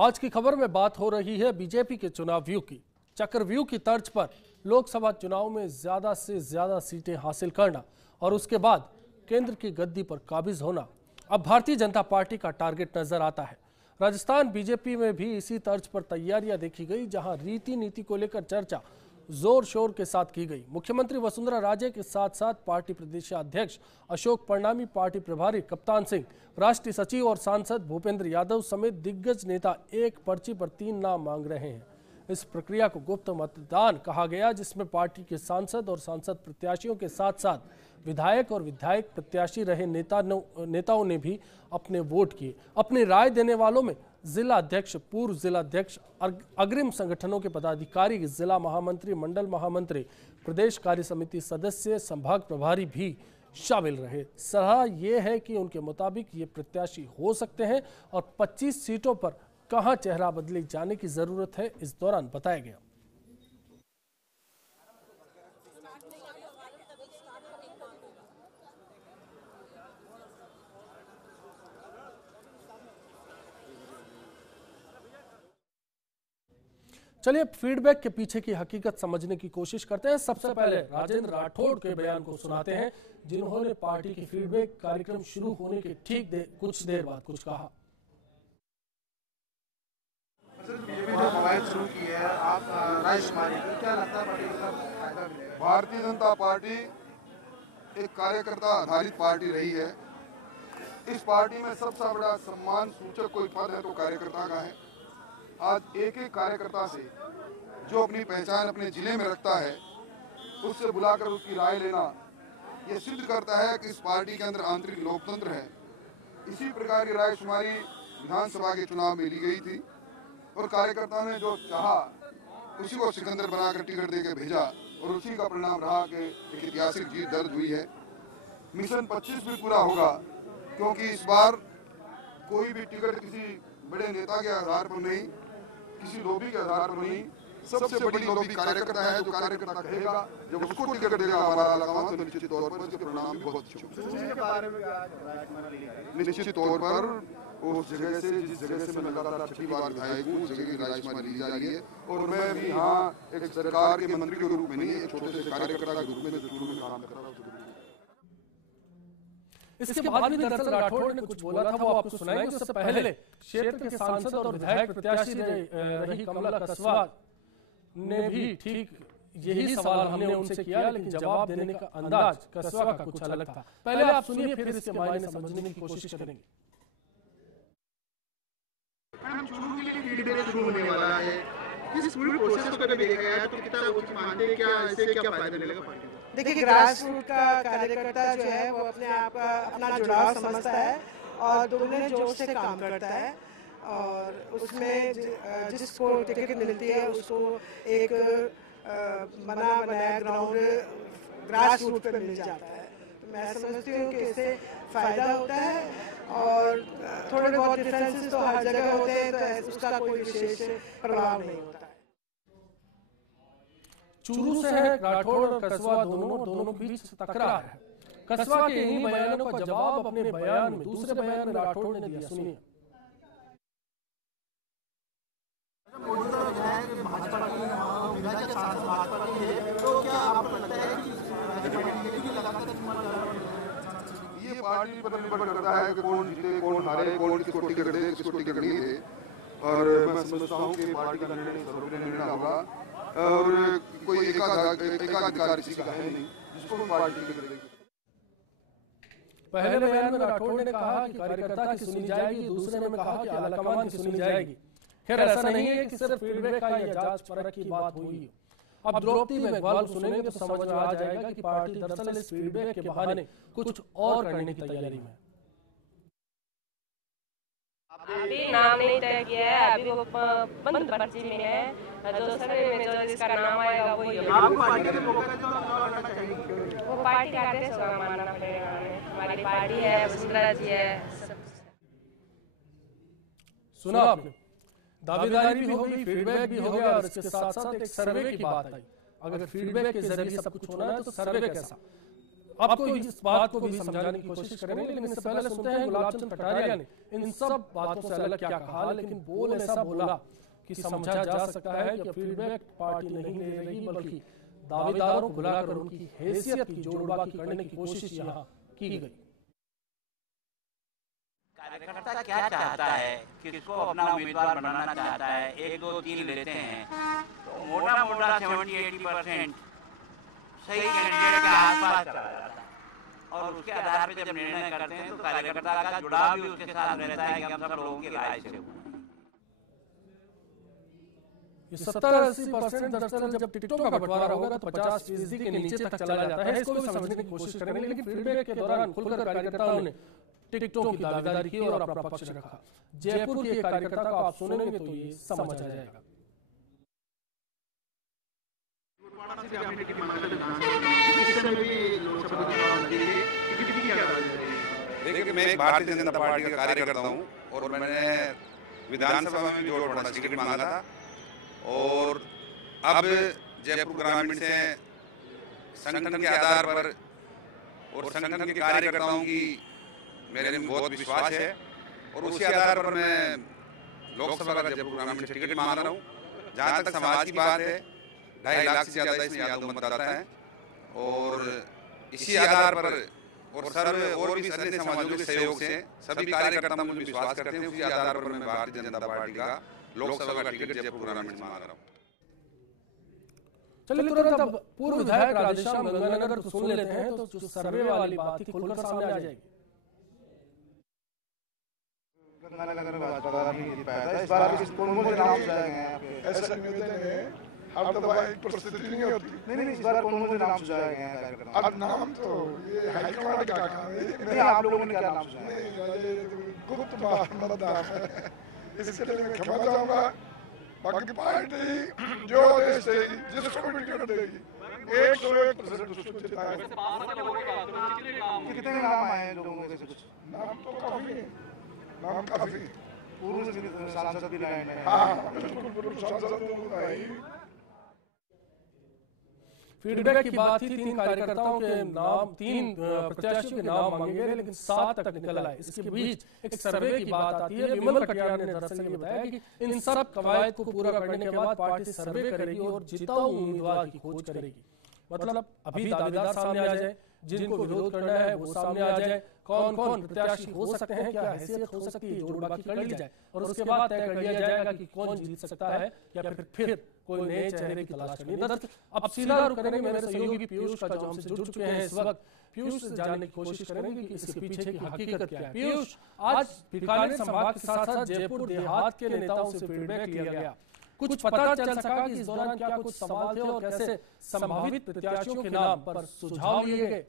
आज की खबर में बात हो रही है बीजेपी के चुनाव व्यू की। चक्रव्यूह की तर्ज पर लोकसभा चुनाव में ज्यादा से ज्यादा सीटें हासिल करना और उसके बाद केंद्र की गद्दी पर काबिज होना अब भारतीय जनता पार्टी का टारगेट नजर आता है। राजस्थान बीजेपी में भी इसी तर्ज पर तैयारियां देखी गई, जहां रीति नीति को लेकर चर्चा जोर शोर के साथ की गई। मुख्यमंत्री वसुंधरा राजे के साथ साथ पार्टी प्रदेशाध्यक्ष अशोक परनामी, पार्टी प्रभारी कप्तान सिंह, राष्ट्रीय सचिव और सांसद भूपेंद्र यादव समेत दिग्गज नेता एक पर्ची पर 3 नाम मांग रहे हैं। इस प्रक्रिया को गुप्त मतदान कहा गया, जिसमें पार्टी के सांसद और सांसद प्रत्याशियों के साथ साथ विधायक और विधायक प्रत्याशी रहे नेताओं ने भी अपने वोट किए। अपनी राय देने वालों में जिला अध्यक्ष, पूर्व जिला अध्यक्ष, अग्रिम संगठनों के पदाधिकारी, जिला महामंत्री, मंडल महामंत्री, प्रदेश कार्य समिति सदस्य, संभाग प्रभारी भी शामिल रहे। सलाह यह है कि उनके मुताबिक ये प्रत्याशी हो सकते हैं और 25 सीटों पर कहां चेहरा बदले जाने की जरूरत है, इस दौरान बताया गया। चलिए फीडबैक के पीछे की हकीकत समझने की कोशिश करते हैं। सबसे पहले राजेंद्र राठौड़ के बयान को सुनाते हैं, जिन्होंने पार्टी की फीडबैक कार्यक्रम शुरू होने के ठीक कुछ देर बाद कुछ कहा। शुरू की है, आप क्या लगता है भारतीय जनता पार्टी एक कार्यकर्ता आधारित पार्टी रही है। इस पार्टी में सबसे बड़ा सम्मान सूचक कोई पद है तो कार्यकर्ता का है। आज एक एक कार्यकर्ता से जो अपनी पहचान अपने जिले में रखता है, उससे बुलाकर उसकी राय लेना ये सिद्ध करता है कि इस पार्टी के अंदर आंतरिक लोकतंत्र है। इसी प्रकार की रायशुमारी विधानसभा के चुनाव में ली गई थी और कार्यकर्ताओं ने जो चाहा उसी को सिकंदर बनाकर टिकट देकर भेजा और उसी का परिणाम रहा कि एक ऐतिहासिक जीत दर्ज हुई है। मिशन 25 भी पूरा होगा, क्योंकि इस बार कोई भी टिकट किसी बड़े नेता के आधार पर नहीं, किसी लोबी के आधार पर नहीं, सबसे बड़ी लोबी कार्यकर्ता है। जो कार्यकर्ता कहेगा जब उसको टिकट देगा हमारा लगाम, तो निश्चित तौर पर इसके परिणाम भी बहुत अच्छे होंगे। निश्चित तौर पर उस जगह से, जिस जगह से मैं लगातार 6ठी बार विधायक हूँ, उस जगह की राजशुमारी ली जा रही है और मैं भी यहाँ एक सरकार के मंत्री के रूप में नहीं, एक छोटे से कार्यकर्ता के रूप में शुरू में काम कर रहा हूँ। इसके बाद भी दरअसल राठौड़ ने कुछ बोला था, वो आपको सुनाएंगे। उससे पहले क्षेत्र के सांसद और विधायक प्रत्याशी रही कमला कसवा ने भी ठीक यही सवाल हमने उनसे किया, लेकिन जवाब देने का अंदाज कसवा का कुछ अलग था। पहले आप सुनिए, फिर इसके मायने समझने की कोशिश करेंगे। हम शुरू के लिए फीडबैक शुरू होने वाला है, इस पूरी प्रोसेस को देखा जाए तो कितना कुछ मानते हैं, क्या इससे क्या फायदा मिलेगा पार्टी को? देखिए, ग्रास रूट का कार्यकर्ता जो है वो अपने आप का अपना जुड़ाव समझता है और दोनों जोश से काम करता है और उसमें जिसको टिकट मिलती है उसको एक बनाया ग्राउंड ग्रास रूट पे मिल जाता है। तो मैं समझती हूँ कि इससे फायदा होता है और थोड़े बहुत डिफरेंसेस तो हर जगह होते हैं, तो उसका कोई विशेष प्रभाव नहीं होता है। चूरू से है राठौड़ और कसवा, दोनों के बीच तकरार है। कसवा के इन्हीं बयानों का जवाब अपने बयान में, दूसरे बयान में राठौड़ ने दिया, सुनिए। भाजपा की विधायक के साथ भाजपा की है, तो क्या आपको लगता है कि ये पार्टी पर निर्भर करता है कि कौन जीते, कौन हारे, कौन किसको टिकट दे, किसको टिकट नहीं दे। और मैं समझता हूँ कि पार्टी का निर्णय सर्वोपरि निर्णय होगा और कोई एकाधिकार किसी का है नहीं जिसको पार्टी टिकट देगी। पहले बयान में राठौड़ ने कहा कि कार्यकर्ता की सुनी जाएगी, दूसरे में कहा कि आलाकमान की सुनी जाएगी। खैर ऐसा नहीं है कि सिर्फ फीडबैक का या जांच परख की बात हुई है। अब द्रौपदी मेघवाल को सुनेंगे तो समझ में आ जाएगा कि पार्टी दरअसल इस फीडबैक के बहाने कुछ और करने की तैयारी में है। अभी नाम नहीं तय किया है, अभी वो बंद पर्ची में है, जो सर्वे में जो जिसका नाम आएगा वही होगा। वो पार्टी का आदेश होगा, मानना पड़ेगा हमें। हमारी पार्टी है, वसुंधरा जी है। सुना आपने, दावेदारी भी होगी, फीडबैक भी हो गया और इसके साथ साथ एक सर्वे की बात आई। अगर फीडबैक के जरिए सब कुछ होना है तो सर्वे कैसा? आपको इस बात को भी समझाने की कोशिश करेंगे, लेकिन इससे पहले सुनते हैं गुलाब चंद कटारिया ने इन सब बातों से अलग क्या कहा। लेकिन बोल ऐसा बोला कि समझा जा सकता है कि फीडबैक पार्टी नहीं ले रही, बल्कि दावेदारों को बुलाकर उनकी हैसियत की जोड़बाकी करने की कोशिश यहाँ की गई। कार्यकर्ता क्या चाहता है, किसको अपना उम्मीदवार बनाना चाहता है, 1 2 3 लेते हैं तो मोटा 70-80% सही कैंडिडेट के आसपास चला जाता है और उसके आधार पर जब निर्णय करते हैं तो कार्यकर्ता का जुड़ाव भी उसके साथ रहता है कि हम सब लोगों की राय से। 70-80% दरअसल जब टिकटों का बंटवारा होगा तो 50% के नीचे तक चला जाता है। इसको भी समझने की कोशिश करेंगे, लेकिन फीडबैक के दौरान खुलकर कार्यकर्ताओं ने टिकटों की दावेदारी की और अपना पक्ष रखा। जयपुर के कार्यकर्ता को आप सुनेंगे तो ये समझ आ जाएगा। देखिए, मैं एक भारतीय जनता पार्टी का कार्यकर्ता हूँ और मैंने विधानसभा में भी जोड़ पड़ा टिकट मांगा था और अब जयपुर ग्रामीण से संगठन के आधार पर और संगठन के कार्यकर्ताओं की मेरे में बहुत विश्वास है और उसी आधार पर मैं लोकसभा का जयपुर ग्रामीण से टिकट मांग रहा हूँ। जहाँ तक समाज की बात है, 2.5 लाख से ज्यादा इसमें यादव मतदाता है और इसी आधार पर और भी अन्य समाजों के सहयोग से सभी कार्यकर्ता मुझे विश्वास करते हैं। उसी आधार पर मैं भारतीय जनता पार्टी का लोकसभा का टिकट जयपुर ग्रामीण से मांग रहा हूँ। चलिए तुरंत अब पूर्व विधायक राधेश्याम गंगानगर को सुन लेते हैं, तो जो सर्वे वाली बात थी खुलकर सामने आ जाएगी। गंगानगर में भाजपा का नहीं जीत पाया था, इस बार कौन से नाम सुझाए गए हैं? ऐसा निवेदन है, हर दफा एक परिस्थिति नहीं होती। नहीं, इस बार कौन से नाम सुझाए गए हैं कार्यकर्ता? अब नाम तो ये हाईकमांड का काम है। नहीं, आप लोगों ने क्या नाम सुझाया? गुप्त मतदान है, इसके लिए मैं क्षमा चाहूंगा। बाकी पार्टी जो देश देगी, जिसको भी टिकट देगी, 101% उसको जिताएगी। कितने नाम आए हैं लोगों के? कुछ नाम तो काफी है, नाम काफी। पूर्व सांसद भी लाइन में? हाँ, बिल्कुल सांसद आई। फीडबैक की बात थी, 3 कार्यकर्ताओं के नाम, 3 प्रत्याशियों के नाम मांगे गए, लेकिन 7 तक निकल आए। इसके बीच एक सर्वे की बात आती है। विमल कटियार ने दरअसल ये बताया कि इन सब कवायद को पूरा करने के बाद पार्टी सर्वे करेगी और जिताऊ उम्मीदवार की खोज करेगी। मतलब अभी दावेदार सामने आ जाए, जिनको विरोध करना है वो सामने आ जाए, कौन कौन प्रत्याशी हो सकते हैं, क्या हैसियत हो सकती है, जोड़बाकी कर ली जाए और उसके बाद तय कर लिया जाएगा कि कौन जीत सकता है या फिर कोई नए चेहरे की तलाश करनी है। अब सीधा रुख करेंगे मेरे सहयोगी पीयूष का, जो हमसे जुड़ चुके हैं इस वक्त। पीयूष से जानने की कोशिश करेंगे कि इसके पीछे की हकीकत क्या है। पीयूष, आज बीकानेर संभाग के साथ साथ जयपुर देहात के नेताओं से फीडबैक लिया गया, कुछ पता चल सका कि इस दौरान क्या कुछ सवाल थे और कैसे संभावित प्रत्याशियों के नाम पर सुझाव लिए गए?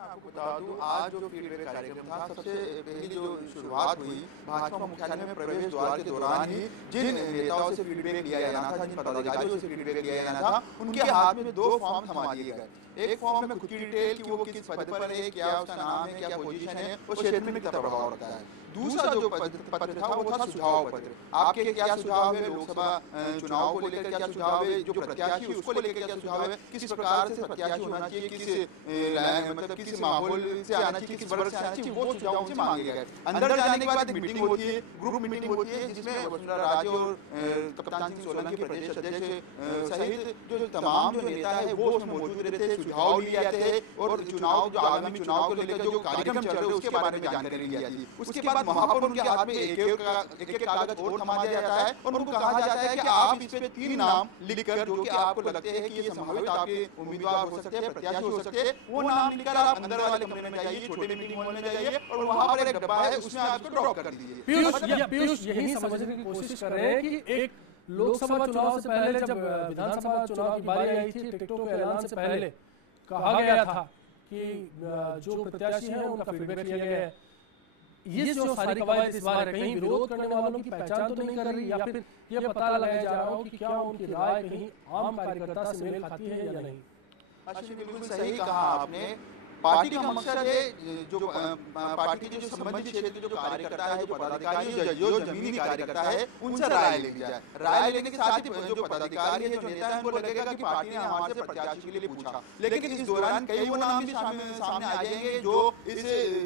आपको बता दूं, आज जो फीडबैक कार्यक्रम था, सबसे पहली जो शुरुआत हुई भाजपा मुख्यालय में प्रवेश द्वार के दौरान ही जिन नेताओं से फीडबैक लिया जाना था, जिन पदाधिकारियों से फीडबैक लिया जाना था, उनके हाथ में 2 फॉर्म थमा दिए गए। एक फॉर्म में खुद की डिटेल कि वो किस पद पर है, क्या उसका नाम है, क्या पोजीशन है, उस क्षेत्र में कितना प्रभाव रखता है। दूसरा जो पत्र था वो था सुझाव पत्र। आपके क्या सुझाव है लोकसभा चुनाव को लेकर, क्या सुझाव है जो प्रत्याशी उसको लेकर, क्या सुझाव है, किस प्रकार से प्रत्याशी होना चाहिए, किस माहौल से आना चाहिए, किस वर्ग से आना चाहिए, वो सुझाव से मांगे गए। अंदर जाने के बाद एक मीटिंग होती है, ग्रुप मीटिंग होती है, जिसमें वसुंधरा राजे और कप्तान सिंह सोलंकी प्रदेश अध्यक्ष सहित जो तमाम जो नेता है वो उसमें मौजूद रहते थे, सुझाव लिए जाते हैं और चुनाव जो आगामी चुनाव को लेकर जो कार्यक्रम चल रहे हैं उसके बारे में जानकारी ली जाती है। उसके बाद वहां पर उनके हाथ में एक कागज और थमा दिया जाता है और उनको कहा जाता है कि आप इस पे 3 नाम लिखकर, जो कि आपको लगते हैं कि ये संभावित आपके उम्मीदवार हो सकते हैं, प्रत्याशी हो सकते हैं, वो नाम लिखकर आप अंदर वाले कमरे में जाइए, छोटे मीटिंग हॉल में जाइए और वहां पर एक डब्बा है, उसमें आप इसको ड्रॉप कर दीजिए। पीयूष यही समझने की कोशिश कर रहे हैं कि एक लोकसभा चुनाव से पहले जब विधानसभा चुनाव की बारी आई थी, टिकटों के ऐलान से पहले कहा गया था कि जो प्रत्याशी हैं उनका फीडबैक लिया गया है। ये जो सारी कवायद इस बार कहीं विरोध करने वालों की पहचान तो नहीं कर रही, या फिर ये पता लगाया जा रहा हो कि क्या उनकी राय कहीं आम कार्यकर्ता से मेल खाती है या नहीं? बिल्कुल सही कहा आपने। पार्टी का मकसद है जो पार्टी के जो संबंधित क्षेत्र के जो कार्यकर्ता है, जो पदाधिकारी, जो जमीनी कार्यकर्ता है, उनसे राय लेनी जाए। राय लेने के साथ ही जो पदाधिकारी है, जो नेता है, उनको लगेगा कि पार्टी ने हमारे से प्रत्याशी के लिए पूछा, लेकिन इस दौरान कई वो नाम भी सामने आ जाएंगे जो इस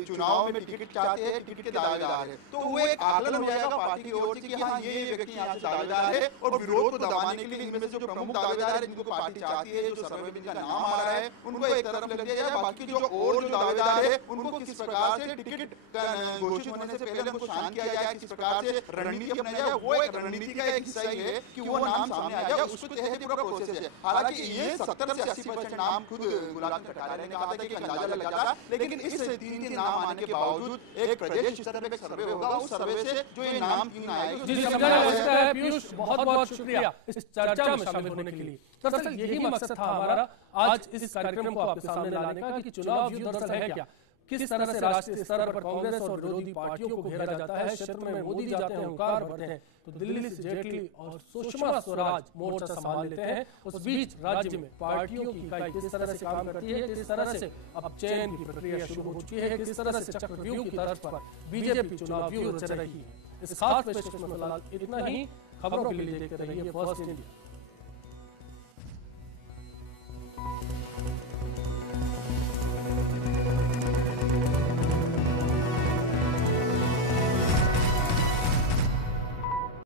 चुनाव में टिकट चाहते हैं, टिकट के दावेदार है, तो वो एक आकलन हो जाएगा पार्टी की ओर से कि हाँ ये व्यक्ति यहाँ से दावेदार है, और विरोध को दबाने के लिए इनमें से जो प्रमुख दावेदार है, जिनको पार्टी चाहती है, जो सर्वे में जिनका नाम आ रहा है, उनको एक तरफ लग दिया जाए। बाकी जो और जो दावेदार है, उनको किस प्रकार से टिकट घोषित होने से पहले उनको शांत किया जाए, किस प्रकार से रणनीति अपनाई जाए, वो एक रणनीति का एक हिस्सा ही है कि वो नाम सामने आ जाए, उसको तहत पूरा प्रोसेस है। हालांकि ये 70 से 80% नाम खुद गुलाब कटारिया ने कहा था कि अंदाजा लग जाता, लेकिन इस 3 नाम आने के बावजूद एक प्रदेश स्तर पर एक सर्वे होगा, उस सर्वे से जो ये नाम 3 आएगा। पीयूष, बहुत बहुत शुक्रिया इस चर्चा में शामिल होने के लिए। दरअसल यही मकसद था हमारा आज इस कार्यक्रम को आपके सामने लाने का कि चुनाव व्यू दरअसल है क्या, किस तरह से राष्ट्रीय स्तर पर कांग्रेस और विरोधी पार्टियों को घेरा जाता है। क्षेत्र में मोदी जाते हैं, हुंकार भरते हैं, तो दिल्ली से जेटली और सुषमा स्वराज मोर्चा संभाल लेते हैं। उस बीच राज्य में पार्टियों की इकाई किस तरह से काम करती है, किस तरह से अब चयन की प्रक्रिया शुरू हो चुकी है, किस तरह से चक्रव्यूह की तर्ज पर बीजेपी चुनाव व्यू रच रही है। इस खास पेशकश में फिलहाल इतना ही। खबरों के लिए देखते रहिए फर्स्ट इंडिया।